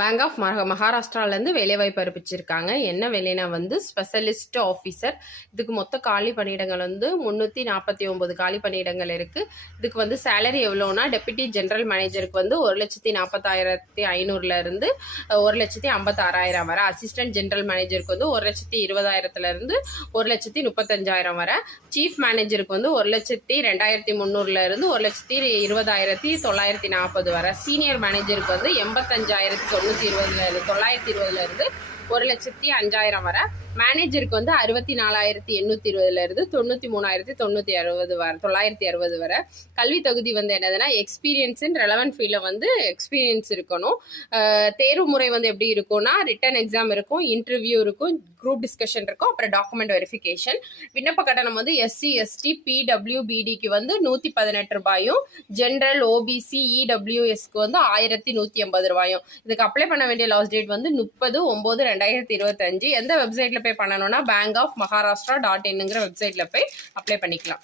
Bank of மகாராஷ்டிராலேருந்து வேலைவாய்ப்பு அறிவிச்சிருக்காங்க. என்ன வேலைனா வந்து ஸ்பெஷலிஸ்ட் ஆஃபீஸர். இதுக்கு மொத்த காலி பணியிடங்கள் வந்து 349 காலி பணியிடங்கள் இருக்குது. இதுக்கு வந்து சேலரி எவ்வளோனா, டெப்யூட்டி ஜென்ரல் மேனேஜருக்கு வந்து 1,40,500லேருந்து 1,56,000 வரை, அசிஸ்டன்ட் ஜென்ரல் மேனேஜருக்கு வந்து 1,20,000லேருந்து 1,35,000 வரை, சீஃப் மேனேஜருக்கு வந்து 1,02,300லேருந்து 1,20,940 வரை, சீனியர் மேனேஜருக்கு வந்து 85,920லேருந்து 1,05,000 வரை, மேனேஜருக்கு வந்து 64,820லேருந்து 93,960 வரை. கல்வி தகுதி வந்து என்னதுன்னா, எக்ஸ்பீரியன்ஸ் இன் ரெலவென்ட் ஃபீல்டில் வந்து எக்ஸ்பீரியன்ஸ் இருக்கணும். தேர்வு முறை வந்து எப்படி இருக்கும்னா, ரிட்டன் எக்ஸாம் இருக்கும், இன்டர்வியூ இருக்கும், குரூப் டிஸ்கஷன் இருக்கும், அப்புறம் டாக்குமெண்ட் வெரிஃபிகேஷன். விண்ணப்ப கட்டணம் வந்து SC ST PWBDக்கு வந்து 118 ரூபாயும், ஜென்ரல் OBC EWSக்கு வந்து 1180 ரூபாயும். இதுக்கு அப்ளை பண்ண வேண்டிய லாஸ்ட் டேட் வந்து 30/9/2025. எந்த வெப்சைட்ல போய் பண்ணணும்னா, bankofmaharashtra.in வெப்சைட்ல போய் அப்ளை பண்ணிக்கலாம்.